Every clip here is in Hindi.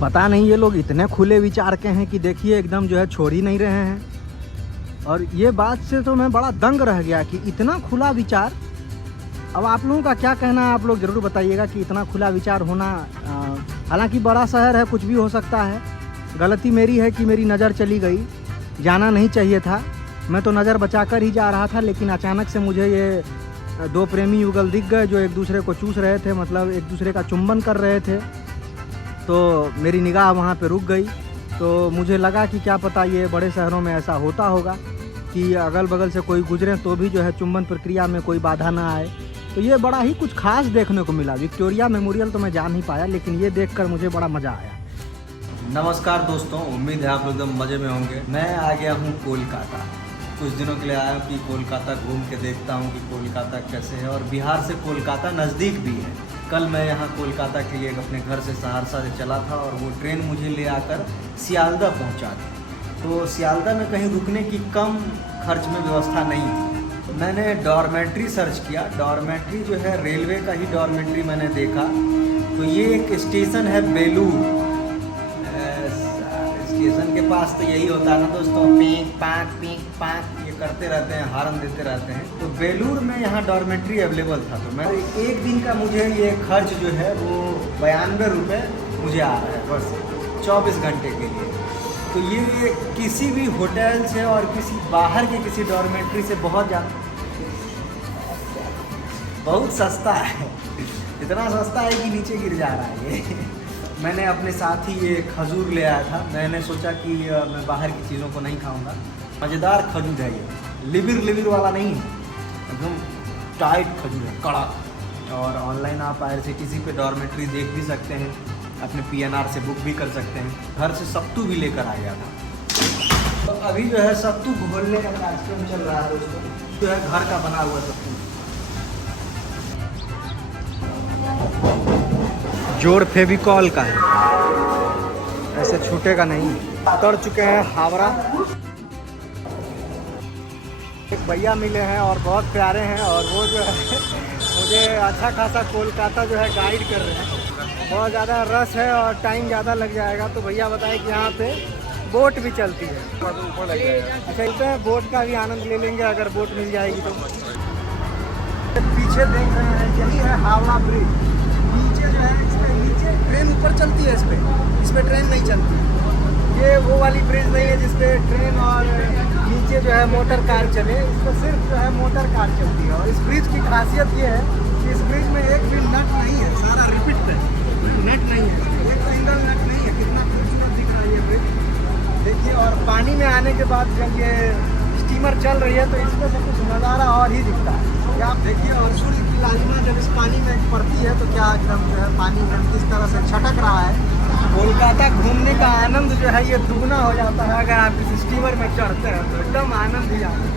पता नहीं ये लोग इतने खुले विचार के हैं कि देखिए एकदम जो है छोड़ ही नहीं रहे हैं। और ये बात से तो मैं बड़ा दंग रह गया कि इतना खुला विचार। अब आप लोगों का क्या कहना है, आप लोग ज़रूर बताइएगा कि इतना खुला विचार होना, हालांकि बड़ा शहर है, कुछ भी हो सकता है। गलती मेरी है कि मेरी नज़र चली गई, जाना नहीं चाहिए था। मैं तो नज़र बचाकर ही जा रहा था, लेकिन अचानक से मुझे ये दो प्रेमी युगल दिख गए जो एक दूसरे को चूस रहे थे, मतलब एक दूसरे का चुंबन कर रहे थे। तो मेरी निगाह वहाँ पे रुक गई। तो मुझे लगा कि क्या पता ये बड़े शहरों में ऐसा होता होगा कि अगल बगल से कोई गुजरे तो भी जो है चुंबन प्रक्रिया में कोई बाधा ना आए। तो ये बड़ा ही कुछ खास देखने को मिला। विक्टोरिया मेमोरियल तो मैं जा नहीं पाया, लेकिन ये देखकर मुझे बड़ा मज़ा आया। नमस्कार दोस्तों, उम्मीद है आप लोग एकदम मज़े में होंगे। मैं आ गया हूँ कोलकाता। कुछ दिनों के लिए आया हूँ कि कोलकाता घूम के देखता हूँ कि कोलकाता कैसे है। और बिहार से कोलकाता नज़दीक भी है। कल मैं यहाँ कोलकाता के लिए अपने घर से सहरसा से चला था और वो ट्रेन मुझे ले आकर सियालदह पहुँचा दी। तो सियालदह में कहीं रुकने की कम खर्च में व्यवस्था नहीं थी। मैंने डॉर्मेट्री सर्च किया। डॉर्मेट्री जो है रेलवे का ही डॉर्मेट्री मैंने देखा। तो ये एक स्टेशन है बेलूर। स्टेशन के पास तो यही होता है ना दोस्तों, पीक पाक ये करते रहते हैं, हॉर्न देते रहते हैं। तो बेलूर में यहाँ डॉर्मेट्री अवेलेबल था। तो मैं एक दिन का मुझे ये खर्च जो है वो 92 रुपये मुझे आ रहा है बस 24 घंटे के लिए। तो ये किसी भी होटल से और किसी बाहर के किसी डॉर्मेट्री से बहुत सस्ता है। इतना सस्ता है कि नीचे गिर जा रहा है ये। मैंने अपने साथ ही ये खजूर ले आया था। मैंने सोचा कि मैं बाहर की चीज़ों को नहीं खाऊंगा। मज़ेदार खजूर है ये, लिविर वाला नहीं है, एकदम टाइट खजूर है, कड़ा। और ऑनलाइन आप IRCTC पे डॉर्मेट्री देख भी सकते हैं, अपने PNR से बुक भी कर सकते हैं। घर से सत्तू भी लेकर आ गया था। तो अभी जो है सत्तू घोलने का कार्यक्रम चल रहा है दोस्तों। जो है घर का बना हुआ सत्तू, जोड़ फेविकॉल का है, ऐसे छूटेगा नहीं। उतर चुके हैं हावड़ा। एक भैया मिले हैं और बहुत प्यारे हैं, और वो जो है मुझे अच्छा खासा कोलकाता जो है गाइड कर रहे हैं। बहुत ज़्यादा रश है और टाइम ज़्यादा लग जाएगा। तो भैया बताए कि यहाँ पे बोट भी चलती है। अच्छा, चलते हैं, बोट का भी आनंद ले लेंगे अगर बोट मिल जाएगी तो। पीछे देख रहे हैं, यही है हावड़ा ब्रिज। नीचे जो है इसके नीचे ट्रेन ऊपर चलती है, इस पे ट्रेन नहीं चलती। ये वो वाली ब्रिज नहीं है जिसपे ट्रेन और नीचे जो है मोटर कार चले। इस पर सिर्फ जो है मोटर कार चलती है। और इस ब्रिज की खासियत ये है कि इस ब्रिज में एक भी नट नहीं है, सारा रिपीट है, नट नहीं है, एक सिंगल नट नहीं है। कितना खूबसूरत दिख रहा है ये ब्रिज, देखिए। और पानी में आने के बाद जब ये स्टीमर चल रही है तो इसमें से कुछ नज़ारा और ही दिखता है। क्या आप देखिए, और सूर्य की लालिमा जब इस पानी में पड़ती है तो क्या एकदम जो है पानी में किस तरह से छटक रहा है। कोलकाता घूमने का आनंद जो है ये दुगना हो जाता है अगर आप इस स्टीमर में चढ़ते हैं, तो एकदम आनंद ही आता है।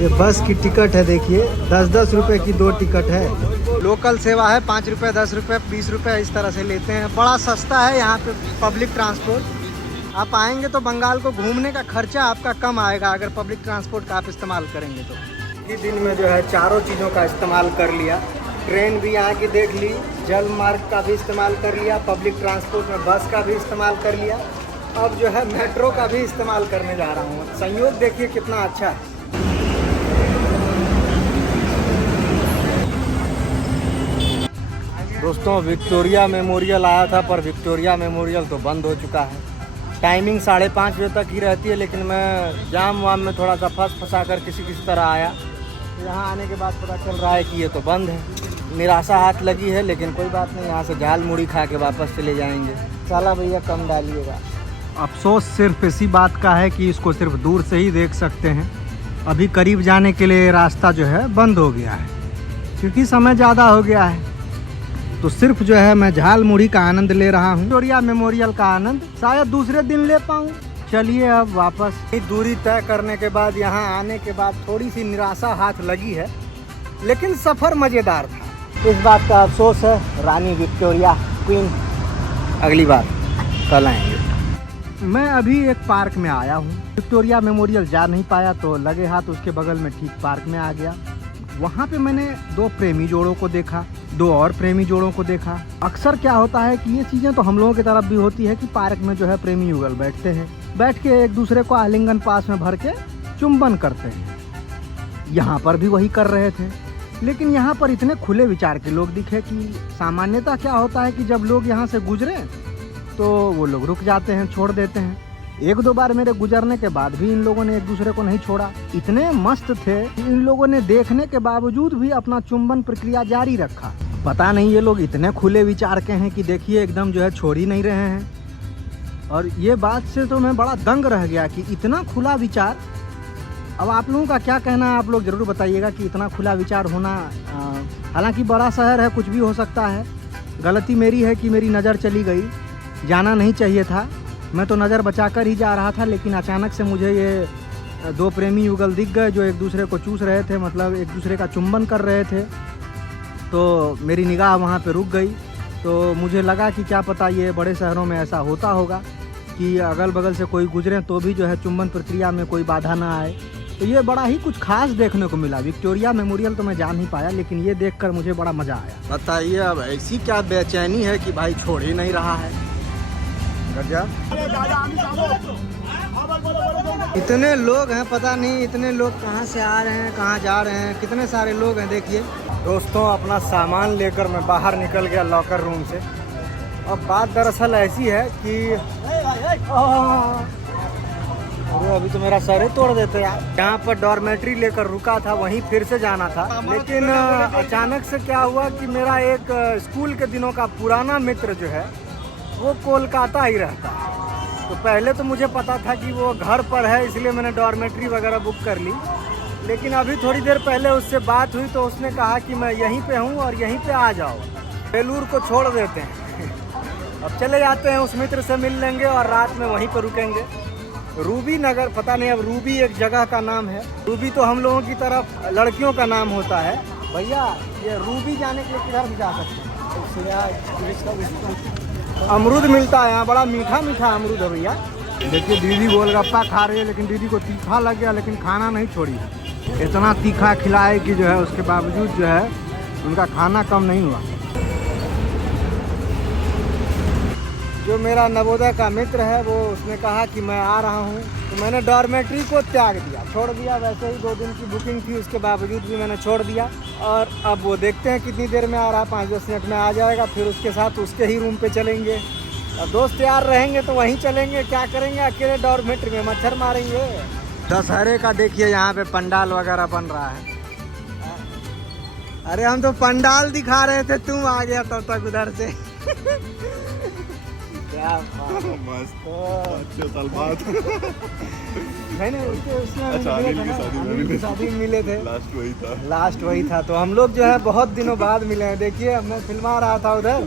ये बस की टिकट है, देखिए 10-10 रुपये की 2 टिकट है। लोकल सेवा है 5 रुपये, 10 रुपये, 20 रुपये इस तरह से लेते हैं। बड़ा सस्ता है यहाँ पे पब्लिक ट्रांसपोर्ट। आप आएंगे तो बंगाल को घूमने का खर्चा आपका कम आएगा अगर पब्लिक ट्रांसपोर्ट का आप इस्तेमाल करेंगे तो। इस दिन में जो है चारों चीज़ों का इस्तेमाल कर लिया। ट्रेन भी यहाँ की देख ली, जल मार्ग का भी इस्तेमाल कर लिया, पब्लिक ट्रांसपोर्ट में बस का भी इस्तेमाल कर लिया। अब जो है मेट्रो का भी इस्तेमाल करने जा रहा हूँ। संयोग देखिए कितना अच्छा है। दोस्तों, विक्टोरिया मेमोरियल आया था, पर विक्टोरिया मेमोरियल तो बंद हो चुका है। टाइमिंग 5:30 बजे तक ही रहती है, लेकिन मैं जाम वाम में थोड़ा सा फंसा कर किसी तरह आया। यहाँ आने के बाद पता चल रहा है कि ये तो बंद है। निराशा हाथ लगी है, लेकिन कोई बात नहीं, यहाँ से झाल मुड़ी खा के वापस चले जाएंगे। साला भैया कम डालिएगा। अफसोस सिर्फ इसी बात का है कि इसको सिर्फ दूर से ही देख सकते हैं। अभी करीब जाने के लिए रास्ता जो है बंद हो गया है, क्योंकि समय ज़्यादा हो गया है। तो सिर्फ जो है मैं झाल मुड़ी का आनंद ले रहा हूँ। विक्टोरिया मेमोरियल का आनंद शायद दूसरे दिन ले पाऊँ। चलिए अब वापस। दूरी तय करने के बाद यहाँ आने के बाद थोड़ी सी निराशा हाथ लगी है, लेकिन सफ़र मज़ेदार था। इस बात का अफसोस है, रानी विक्टोरिया क्वीन अगली बार कल आएंगे। मैं अभी एक पार्क में आया हूँ। विक्टोरिया मेमोरियल जा नहीं पाया तो लगे हाथ उसके बगल में ठीक पार्क में आ गया। वहाँ पे मैंने 2 प्रेमी जोड़ों को देखा, 2 और प्रेमी जोड़ों को देखा। अक्सर क्या होता है कि ये चीज़ें तो हम लोगों की तरफ भी होती है कि पार्क में जो है प्रेमी युगल बैठते हैं, बैठ के एक दूसरे को आलिंगन पास में भर के चुंबन करते हैं। यहाँ पर भी वही कर रहे थे, लेकिन यहाँ पर इतने खुले विचार के लोग दिखे कि सामान्यतः क्या होता है कि जब लोग यहाँ से गुजरे तो वो लोग रुक जाते हैं, छोड़ देते हैं। 1-2 बार मेरे गुजरने के बाद भी इन लोगों ने एक दूसरे को नहीं छोड़ा। इतने मस्त थे कि इन लोगों ने देखने के बावजूद भी अपना चुंबन प्रक्रिया जारी रखा। पता नहीं ये लोग इतने खुले विचार के हैं कि देखिए एकदम जो है छोड़ ही नहीं रहे हैं। और ये बात से तो मैं बड़ा दंग रह गया कि इतना खुला विचार। अब आप लोगों का क्या कहना है, आप लोग ज़रूर बताइएगा कि इतना खुला विचार होना, हालांकि बड़ा शहर है, कुछ भी हो सकता है। गलती मेरी है कि मेरी नज़र चली गई, जाना नहीं चाहिए था। मैं तो नज़र बचाकर ही जा रहा था, लेकिन अचानक से मुझे ये 2 प्रेमी युगल दिख गए जो एक दूसरे को चूस रहे थे, मतलब एक दूसरे का चुंबन कर रहे थे। तो मेरी निगाह वहाँ पे रुक गई। तो मुझे लगा कि क्या पता ये बड़े शहरों में ऐसा होता होगा कि अगल बगल से कोई गुजरे तो भी जो है चुंबन प्रक्रिया में कोई बाधा ना आए। तो ये बड़ा ही कुछ खास देखने को मिला। विक्टोरिया मेमोरियल तो मैं जा नहीं पाया, लेकिन ये देखकर मुझे बड़ा मज़ा आया। बताइए अब ऐसी क्या बेचैनी है कि भाई छोड़ ही नहीं रहा है। इतने लोग हैं, पता नहीं इतने लोग कहाँ से आ रहे हैं, कहाँ जा रहे हैं। कितने सारे लोग हैं देखिए। दोस्तों, अपना सामान लेकर मैं बाहर निकल गया लॉकर रूम से। अब बात दरअसल ऐसी है कि अरे अभी तो मेरा सर ही तोड़ देते यार। यहाँ पर डॉर्मेट्री लेकर रुका था, वहीं फिर से जाना था, लेकिन अचानक से क्या हुआ कि मेरा एक स्कूल के दिनों का पुराना मित्र जो है वो कोलकाता ही रहता है। तो पहले तो मुझे पता था कि वो घर पर है, इसलिए मैंने डॉर्मेट्री वगैरह बुक कर ली। लेकिन अभी थोड़ी देर पहले उससे बात हुई तो उसने कहा कि मैं यहीं पे हूँ और यहीं पे आ जाओ, बेलूर को छोड़ देते हैं। अब चले जाते हैं, उस मित्र से मिल लेंगे और रात में वहीं पर रुकेंगे। रूबी नगर, पता नहीं अब रूबी एक जगह का नाम है। रूबी तो हम लोगों की तरफ लड़कियों का नाम होता है। भैया ये रूबी जाने के लिए किधर भी जा सकते हैं। अमरूद मिलता है यहाँ, बड़ा मीठा मीठा अमरूद है भैया। देखिए दीदी गोलगप्पा खा रही है, लेकिन दीदी को तीखा लग गया, लेकिन खाना नहीं छोड़ी। इतना तीखा खिलाए कि जो है उसके बावजूद जो है उनका खाना कम नहीं हुआ। जो मेरा नवोदय का मित्र है वो उसने कहा कि मैं आ रहा हूँ, तो मैंने डॉर्मेट्री को त्याग दिया, छोड़ दिया। वैसे ही 2 दिन की बुकिंग थी, उसके बावजूद भी मैंने छोड़ दिया। और अब वो देखते हैं कितनी देर में आ रहा है, 5-10 मिनट में आ जाएगा। फिर उसके साथ उसके ही रूम पे चलेंगे। और दोस्त यार रहेंगे तो वहीं चलेंगे, क्या करेंगे अकेले डॉर्मेट्री में, मच्छर मारेंगे। दशहरे का देखिए यहाँ पे पंडाल वगैरह बन रहा है। अरे हम तो पंडाल दिखा रहे थे, तुम आ गया तब तक उधर से। क्या मस्त, अच्छे साल बाद उसमें शादी मिले थे। लास्ट वही था। तो हम लोग जो है बहुत दिनों बाद मिले हैं। देखिए मैं फिल्मा रहा था उधर,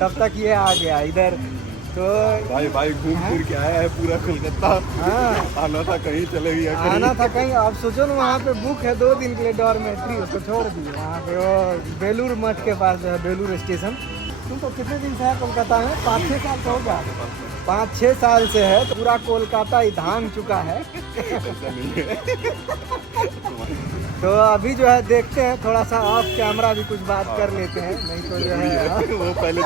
तब तक ये आ गया इधर। तो भाई घूम फिर के आया है पूरा कोलकाता। हाँ, आना था कहीं, चले गया आना था कहीं। अब सोचो ना, वहाँ पे बुक है 2 दिन के लिए डॉर्मेट्री, उसको छोड़ दी वहाँ पे वो बेलूर मठ के पास जो है, बेलूर स्टेशन। तुम तो कितने दिन से है कोलकाता में? 5-6 साल तो हो गया। 5-6 साल से है, तो पूरा कोलकाता ही धान चुका है। तो अभी जो है देखते हैं, थोड़ा सा ऑफ कैमरा भी कुछ बात कर लेते हैं, नहीं तो जो है वो पहले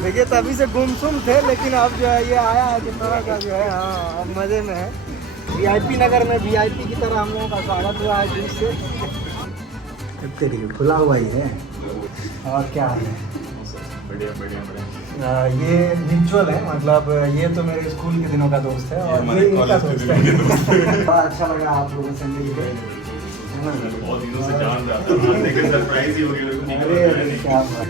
देखिए तभी से गुमसुम थे, लेकिन अब जो है ये आया है कि थोड़ा सा जो है हाँ अब मज़े में है। VIP नगर में VIP की तरह हम लोगों का स्वागत हुआ है जूस से। तेरी खुला हुआ ही है। और क्या है, बढ़िया। ये म्यूचुअल है, मतलब ये तो मेरे स्कूल के दिनों का दोस्त है और ये इनका दोस्त है। बड़ा अच्छा लगा आप लोगों से मिल के, बहुत दिनों से जान रहा था, लेकिन सरप्राइज ही हो गया। अरे क्या बात।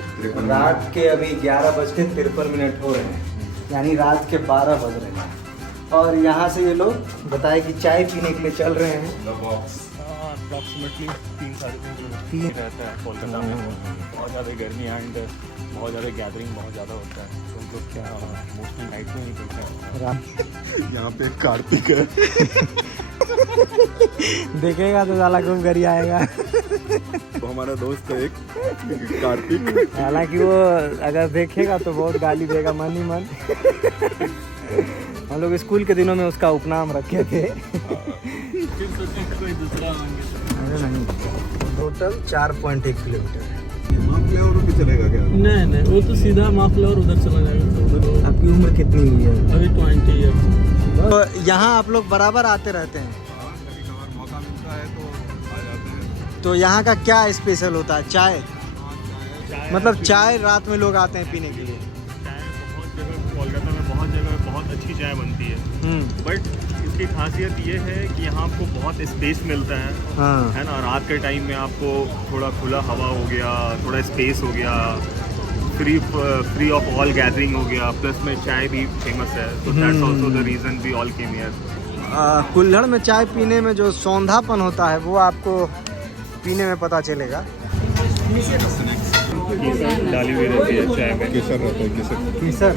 रात के अभी 11:53 हो रहे हैं, यानी रात के 12 बज रहे हैं। और यहाँ से ये लोग बताए कि चाय पीने के लिए चल रहे हैं। अप्रॉक्सीमेटली 3-3.5 किलोमीटर रहता है कोलकाता में। बहुत ज़्यादा गर्मी एंड बहुत ज़्यादा गैदरिंग बहुत ज़्यादा होता है, तो हम लोग क्या मोस्टली नाइट में ही करते हैं। यहाँ पे कार्तिक है, देखेगा तो साला खूब गरी आएगा। तो हमारा दोस्त है एक कार्तिक, हालांकि वो अगर देखेगा तो बहुत गाली देगा मन ही मन। हम लोग स्कूल के दिनों में उसका उपनाम रखे थे। अरे नहीं, टोटल 4.1 किलोमीटर है। माफलेवर भी चलेगा क्या? नहीं वो तो सीधा माफलेवर उधर चला जाएगा। आपकी उम्र कितनी हुई है? अभी 20 ईयर। तो यहाँ आप लोग बराबर आते रहते हैं, कभी कभार मौका मिलता है तो आ जाते हैं। तो यहाँ का क्या स्पेशल होता है? चाय, मतलब चाय रात में लोग आते हैं पीने के लिए। चाय बहुत जगह, कोलकाता में बहुत जगह बहुत अच्छी चाय बनती है, बट इसकी खासियत ये है कि यहाँ आपको बहुत स्पेस मिलता है, हाँ है ना। रात के टाइम में आपको थोड़ा खुला हवा हो गया, थोड़ा स्पेस हो गया, फ्री ऑफ ऑल गैदरिंग हो गया, प्लस में चाय भी फेमस है, तो that's also the reason we all came here. कुल्हड़ में चाय पीने में जो सौंधापन होता है वो आपको पीने में पता चलेगा। केसर डाली हुई रहती है चाय में। केसर रहता है, केसर। केसर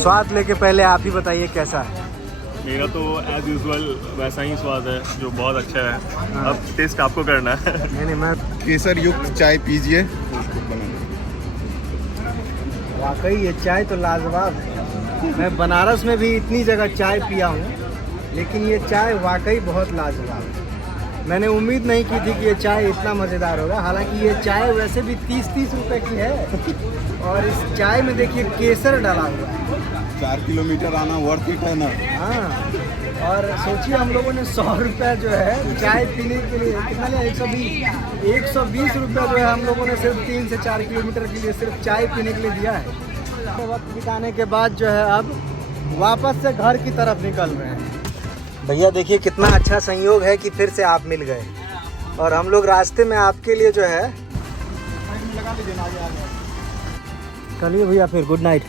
स्वाद लेके पहले आप ही बताइए कैसा है। मेरा तो एज यूजुअल वैसा ही स्वाद है, जो बहुत अच्छा है। अब टेस्ट आपको करना है। नहीं मैं केसर युक्त चाय पीजिए। वाकई ये चाय तो लाजवाब है। मैं बनारस में भी इतनी जगह चाय पिया हूँ, लेकिन ये चाय वाकई बहुत लाजवाब है। मैंने उम्मीद नहीं की थी कि ये चाय इतना मज़ेदार होगा। हालांकि ये चाय वैसे भी 30-30 रुपए की है, और इस चाय में देखिए केसर डाला हुआ है। 4 किलोमीटर आना वर्थ इट है ना। हाँ, और सोचिए हम लोगों ने 100 रुपये जो है चाय पीने के लिए, कितना लिया? 120 रुपये जो है हम लोगों ने सिर्फ 3 से 4 किलोमीटर के लिए सिर्फ चाय पीने के लिए दिया है। वक्त बिताने के बाद जो है अब वापस से घर की तरफ निकल रहे हैं। भैया देखिए कितना अच्छा संयोग है कि फिर से आप मिल गए, और हम लोग रास्ते में आपके लिए जो है। चलिए भैया फिर गुड नाइट।